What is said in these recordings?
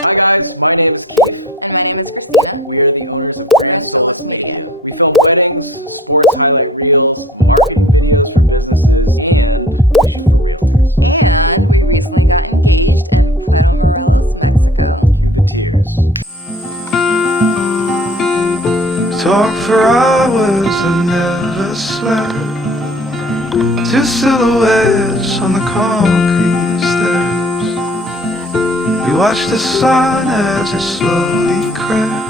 Hi guys, my name is Keith. And my name is Christina. We are the owners of Grand Solace Media. We film weddings, sports highlight reels, marketing videos for businesses, and we shoot for realtors. And we recently got engaged in Puerto Morelos, Mexico. Cue the tears. Talk for hours and never slept. Two silhouettes on the concrete steps. We watched the sun as it slowly crept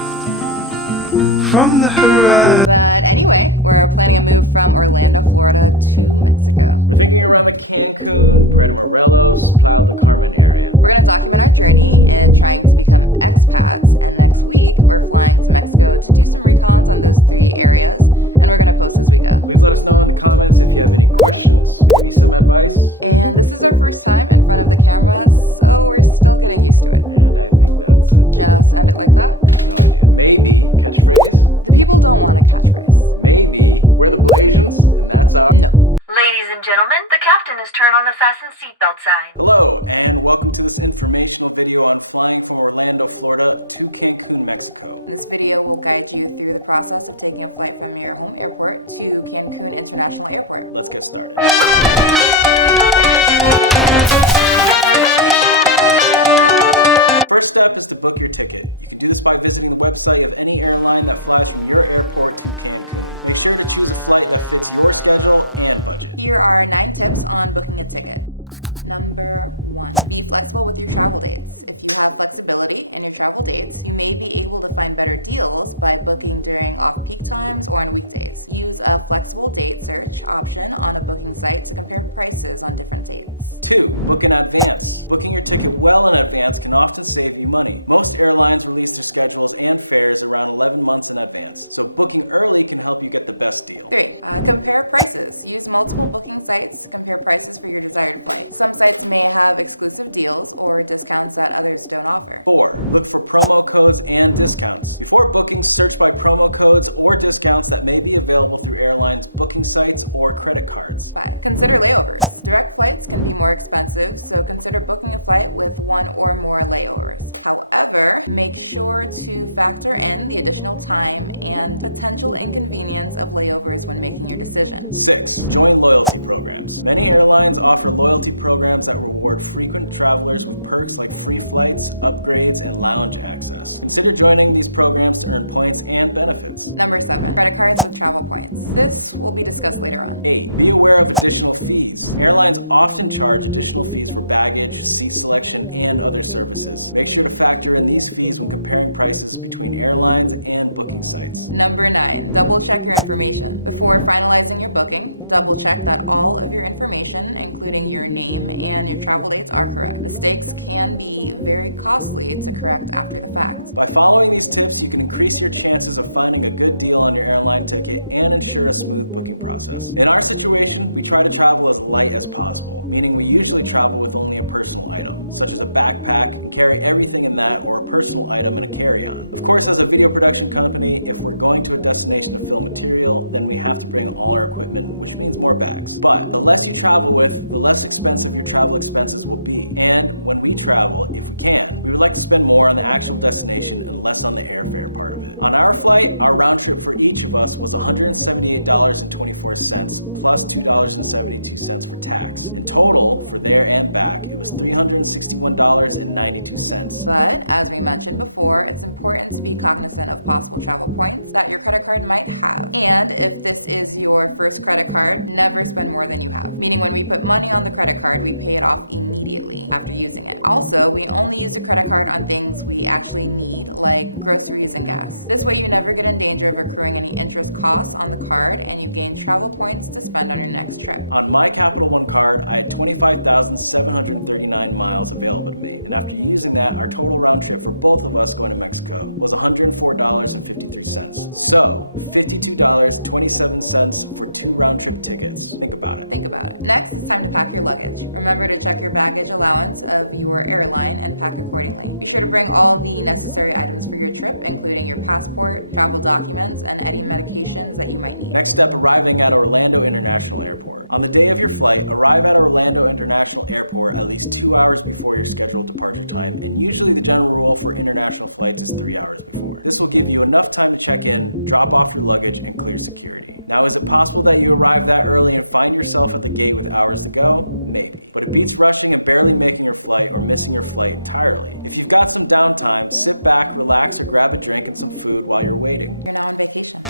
from the horizon. But anyway, we're planning a move from Orlando, Florida to Mexico. We're thinking around the Cancun, Puerto Morelos, Playa del Carmen area. We're gonna document our journey in trying to become expats, and next week we're flying to Mexico to do some recons on those 3 areas, and we're gonna post as we go. Please let us know in the comments if you have any questions, maybe some advice. And this is our first time in front of the camera, so we're still getting used to it. And I think that's it. Just end it like that? No idea. Maybe catchphrase? The people don't want a catchphrase. Maybe we're the Blasians, and that's our... No. Ladies and gentlemen, the captain has turned on the fasten seatbelt sign. Hello, and welcome to this informational video on flying from Orlando, Florida to Cancun, Mexico. This video will guide you through the process of taking a flight from your home airport to Cancun International Airport. Let's get started. First step is to book your ticket. You can do this by visiting the website of any airline that flies from your airport to Cancun. Make sure to choose a flight that fits your schedule and budget. Here are 9 tips on booking a ticket. Number 1, be flexible with your travel dates. If you have flexibility in your travel dates, you may be able to find better deals by booking during off-peak times or on weekdays. Use a flexible date search option on a booking site to compare prices on different dates. 2, book in advance. Booking your ticket well in advance can often save you money. Most airlines release their schedules and fares around 11 months in advance, so booking early can help you get the best deal. 3, compare prices. Use multiple booking sites to compare prices for your desired flight. Some sites may have exclusive deals or discounts that others don't offer. 4, look for promo codes and discounts. Before booking, search by promo codes or discounts that may be available through airlines' booking sites or credit cards. 5, consider layovers. Direct flights can be more expensive, so consider booking a flight with 1 or more layovers. However, make sure to factor in the additional time and potential inconvenience of layovers when making your decision. 6, join loyalty programs. Many airlines offer loyalty programs that reward frequent travelers with perks like free flights, upgrades, and lounge access. Consider joining these programs to earn points and benefits. Number 7, credit cards with travel points. This will be discussed later on. 8, be aware of additional fees. Airlines often charge additional fees for baggage, seat selection, and other services. Make sure to factor in these fees when comparing prices between airlines and booking sites. Number 9, double check your information. Before finalizing your booking, double check that all of your information, including your name and your travel dates, are correct. Mistakes can be very costly to correct after the fact. By following these tips, you can increase your chances of finding a good deal on your airline ticket and ensure a smooth booking process. In our situation, we try to travel as light as possible, meaning we usually travel with only a personal item, such as a backpack, and carry everything in that or a personal item in a carry-on. Of course, as a video production company, if we're going to a destination to film material, then we have to bring all our equipment, which means more bags. But the less you travel with, the less expensive your travel expenses will be. And when we travel, if we can, we would like to spend more on the actual destination and less on the airfare part of it. On our flight, our round trip for each of us was $178.24 plus $2.72 for tax. In total, for there and back, it was $361.92. But as we mentioned before, it's important to be cognizant of possible travel points that your credit card might have. And if this is your first credit card, never spend more than you have. Meaning when we put money on the credit card, we pay it off immediately after using it. Also, we only use a credit card on things we actually need, like groceries and gas. This way you never get in danger of accruing any interest costs on the card, and you gain travel points to spend on your next trip. On my Capital One card, I had 25,739 miles available to me, and after using that, our total round trip for both of us going to Mexico was $104.53. So, $52.27 for 2 round trip tickets. Think about it. Think about it. Next, it's time to pack your luggage. Remember to check your baggage allowance of your airline and pack accordingly. Be sure to bring all the necessary items for your trip, including your passport, travel documents, and any medications that you might need. Next step, arriving at Orlando International Airport. On the day of your flight, arrive at Orlando International Airport at least 2 hours before your scheduled departure time, and usually the general rule for international flights is 3 hours before. This will give you enough time to check in, drop off your luggage, and clear security. Now, is it possible that you arrive that early and find yourself at the gate with hours to go? Maybe. But it beats rushing and barely making your flight or missing your flight entirely. If you've got some downtime, sit back, relax, or grab a drink and some food while you're waiting. You're now on vacation.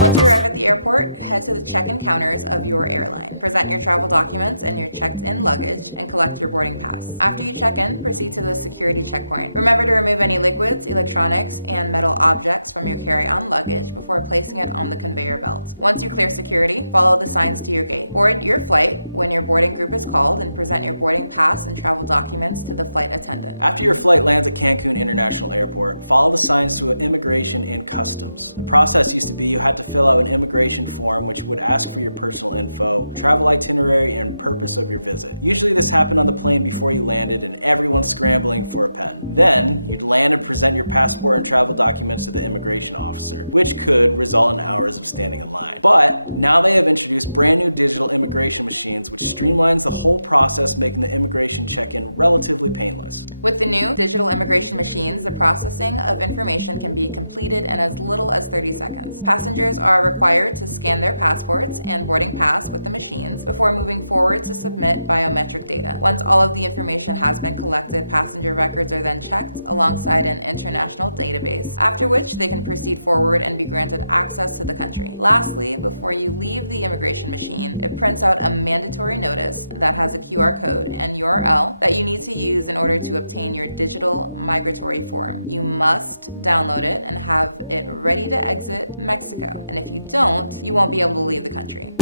Once you arrive at the airport, head to the check-in counters of your airline. Present your travel documents and your checked-in luggage and collect your boarding pass. After you check in, proceed to the security checkpoint. Remember to remove any liquids, electronics, and metal objects from your carry-on luggage before placing it on the conveyor belt. Once you clear security, follow the signs to your gate. Board your flight when your boarding group is called and present your boarding pass and travel documents to the flight attendant. After your flight lands at Cancun International Airport, follow the signs to immigration and customs. The process used to be you had to fill out an immigration form which would ask for your personal info, travel itinerary, and purpose of your visit. Usually this happened on the plane before you landed and everyone's scrambling for a pen. Then, you'd land and present your passport and travel documents to the immigration officer, which could result in hours of standing in line. But now they have introduced brand new digital immigration machines which streamlines the whole process, making the immigration check-in relatively painless. With the new digital immigration machines, the processing of information can be completed in as little as 30 seconds. Passengers are required to scan their passports and boarding pass with the machines before moving forward to submit biometric data. Once all of the information has been collected, passenger records are then checked alongside an international database, after which they can proceed forward and be granted access to the country. Lastly, before you leave the immigration machine, it prints out a mandatory notice that has a QR code and URL that you need to use in order to obtain your digital migratory form. You must download it and have it ready to exit Mexico. And if you don't, you won't be able to leave the country.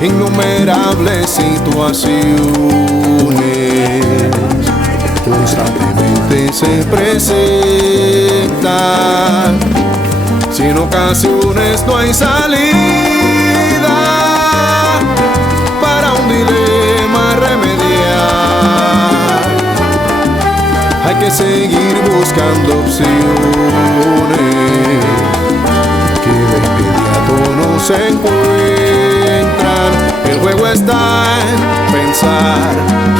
Innumerables situaciones constantemente se presentan. Sin ocasiones no hay salida para un dilema remediar. Hay que seguir buscando opciones que de inmediato no se encuentran. El juego está en pensar,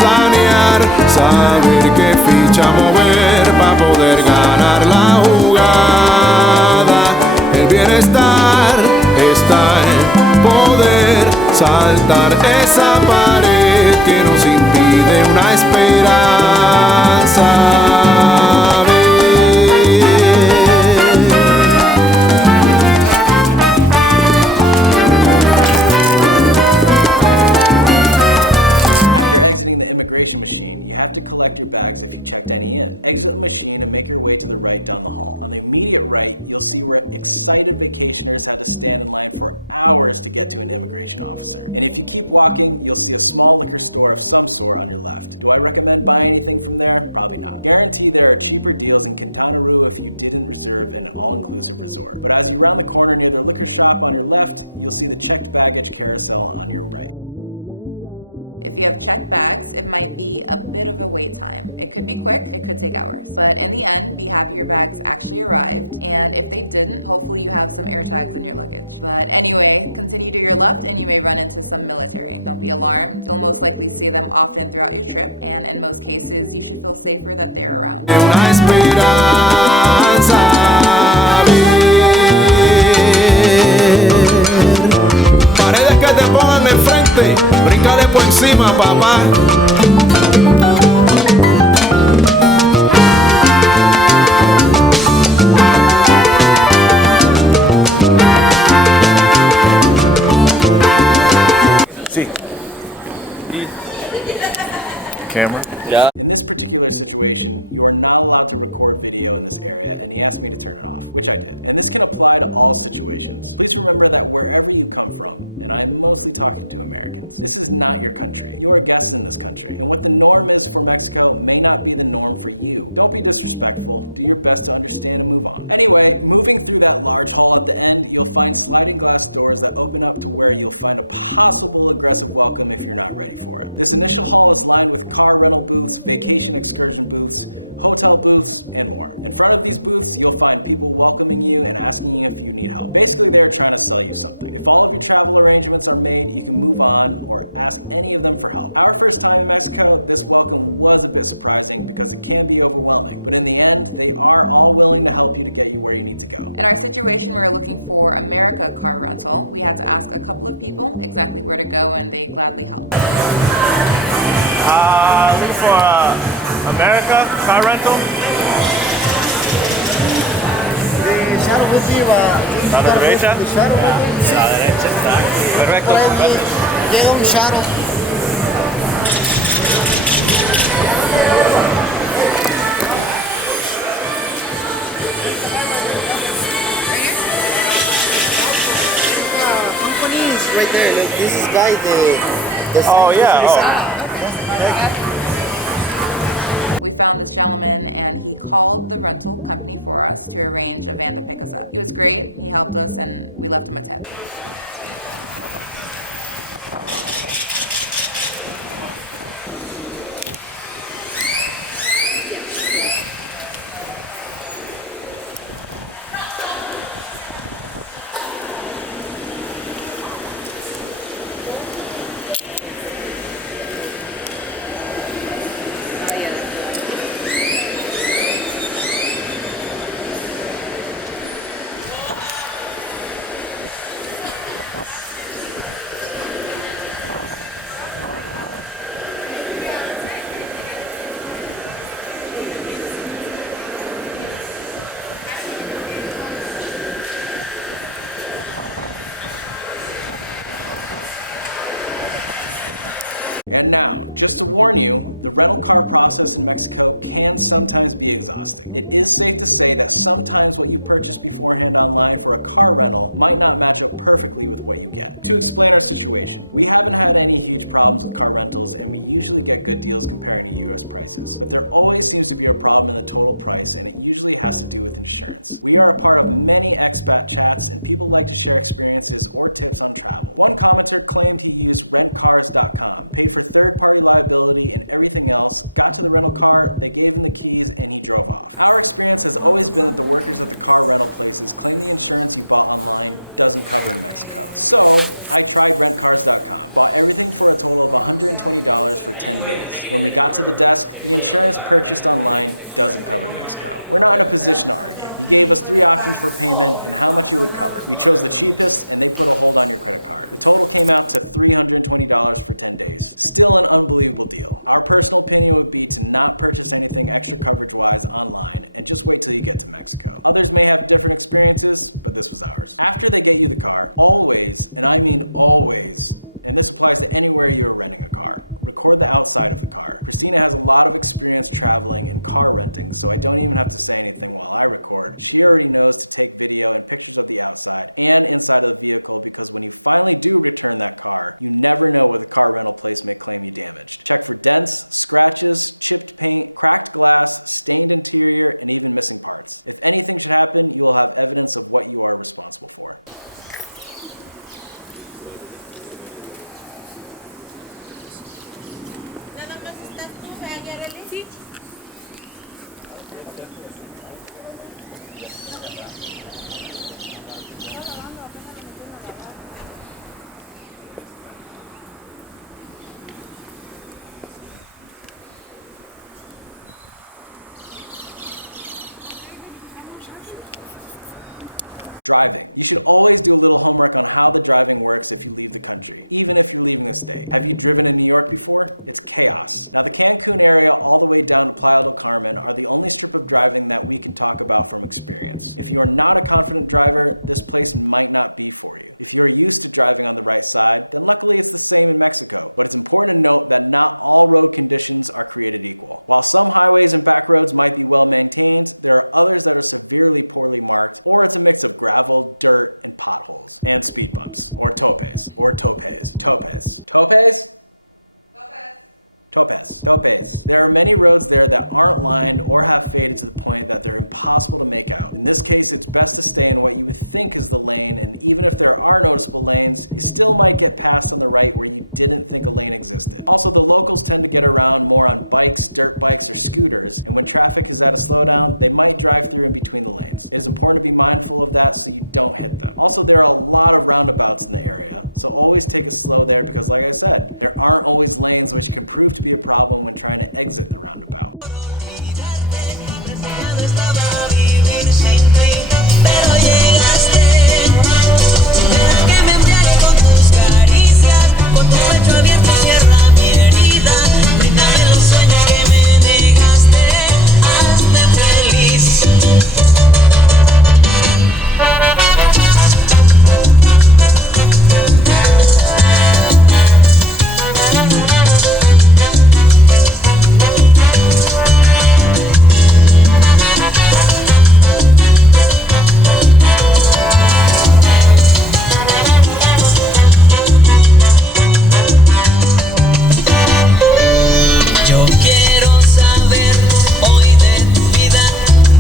planear, saber qué ficha mover para poder ganar la jugada. El bienestar está en poder saltar esa pared que nos impide una esperanza. Exiting the immigration machine, you have to collect your bags if you checked any in. Exit the machine and make your way to the right down the hall. On the immediate right, you'll see where excited vacationers had to stand in line for hours to get to an immigration officer. And if you keep walking, you'll see a small liquor store of some sort on your left. Do I recommend buying anything from there? Probably not. Guarantee there are cheaper deals in Quintana if you didn't reserve an all-inclusive resort. But as you round the corner near the liquor shop on your left, you'll see the checked baggage carousel on your right. If you have checked bags, it might be a bit of a wait time. It could be quick, it could take hours. But in the end, be happy your bags actually arrived. And if they didn't, hopefully you have some air tags in your luggage. But anyway, continue to your left and you may run into some military. Don't be alarmed. You'll most likely see them often throughout your trip. And in most cases, you should feel safer that they're around. Paredes que te pongan enfrente, bríncale por encima, papá. See. Camera. camera? Yeah. In this particular situation, you are not allowed to record video in this area, and he asked me to turn it off, which I did. And this can apply to all situations. Please remember that wherever you come from, and I am mostly talking to Americans, this is not your country. You are guests in this country, and what the norm is for Mexico may not be the norm for you. Don't be disrespectful, do your best to understand and move on. Anyway, moving through that large hall at the end, you'll find sliding glass doors that open up to where you'll find a possible aggressive welcome if you're not ready for it. This initial hall is lined with car rental booths, vacation excursion booths, hotel booths, and more. In front of these booths, you'll find people welcoming you and asking you if you need help. Basically, they're trying to sell you something. If all of your travel arrangements are made, you can move on or ask any of them for help. Our first time in Mexico, this welcome was a bit surprising because it can be overwhelming, but in the end, they are all willing to help you to get you where you need to go. In our situation, we were looking for America car rental. We had to ask a couple of people exactly where to go, and they gladly helped. Looking for America car rental. The shadow will be you gotta wait for the shadow right there. Sí. Perfecto. Por ahí llega un shadow. Company is right there. Like this guy, the Oh yeah. We found this gentleman and he called the rental company for us to arrange a van to pick us up. He was great, he helped us, and we left him a tip. And now, just to warn you, the rental car process in Mexico can sometimes be exhausting. It is safe to say that sometimes what you purchase beforehand online for a car rental might not match up perfectly with what you get. To explain our situation, we haven't had any huge problems with car rentals and we usually get good deals comparing to US prices. But there always seems to be a problem in the total price, and it usually has to do with insurance. We are a part of many expat chats and people like to share experiences or tips on travel. One commenter claimed he used rentcars.com, paid for third-party liability and everything else, got to the rental car, they gave him the keys, and he drove off. Our experience has always been that the workers at the car rental places claim the insurance you bought online doesn't cover in Mexico. So I tried rentcars.com, bought everything for a total of $120 for 10 days. When we got to the desk, the insurance purchased online doesn't cover in Mexico. We're not in a position to argue. He gave us 3 options for payment and how much it would cover. We chose the cheapest and they put a hold on your credit card. The total came out to $320 for 10 days. Still an unbelievable deal. Our personal opinion would be to not purchase anything extra coverage-wise online and just wait till you get to Mexico. Others may have different experiences, but this was ours. After they get you the car, always, and I mean always, and this applies to anywhere you're renting a car, record the outside of the car. Christina has a lot of experience traveling and car renting, so I don't even have to say anything while I record. She already knows to take video and pictures of the outside and inside of the vehicle, because when you finally do return that car, you never know what the car rental place may claim you damaged. Check for dents, scratches, chipped paint, cracked glass, stained interior, and even missing parts. If anything should happen, you will have evidence of what you are responsible for. Driving. You should always do a little homework on how the driving works if you leave the country, even if you're leaving the state. Have you driven in New York before? It's chaos. Now the Cancun area all the way down to Playa del Carmen are the only strip of driving that we can talk about from experience. If you are not a confident driver, this place might not be for you. If you're used to driving on the right side, then luckily it's the same in Mexico. But it's important to note that not all road conditions are created equal. While some highways and back roads might be well maintained, there are others that are severely poorly marked, or it's a mix of gravel, dirt, and potholes, and speed bumps, or topes, or topes. Topes? Topes. There are many roads there that aren't lined or have faded to the point that they're impossible to make out. In this case, it's best to stay in what you would think is the lane, and even if there are noticeable lanes, you still might get passed on the right where you didn't think a lane existed. Also, the locals tend to get around more on bikes, dirt bikes, or scooters, and when traffic is at a slowdown, they might drive through in between the lanes. It is important to be mindful of that so you don't hit them. Also, there are a lot of roundabouts in the area, so always take it slow there because, like I said, there aren't always lanes, which can prove to be a problem when trying to exit the roundabout.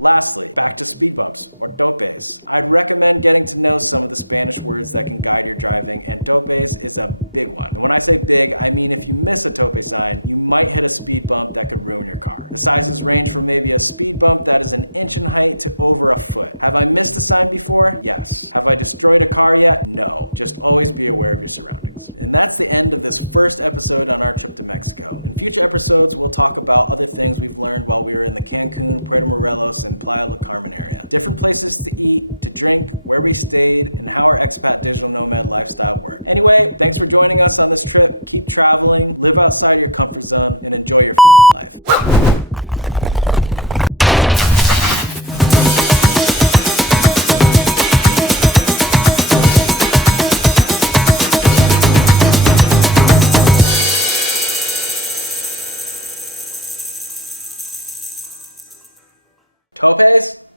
Lastly, back to speed bumps, or topes. I'd recommend getting to know some of the Spanish words that can guide your driving, and topes is a big one. And when I say big, I mean if you miss a tope sign, you might hit a speed bump that could ruin your car. The sizes range from maybe a speed bump that is 1 inch in height to over a foot. Have I missed a sign before? Yes. Have I destroyed a car yet? No. Just always be aware of your surroundings. And that's the end of this first episode on our trip to Mexico. In future episodes, we'll talk about other things we've learned while we were in the Cancun, Puerto Morelos, and Playa del Carmen area. Different places to eat, to drink, where we stayed, and how our expat digital nomad lifestyle worked. Anyway, thanks for joining us on this trip. Keep traveling, live outside your comfort zone, and enjoy your life. Topes?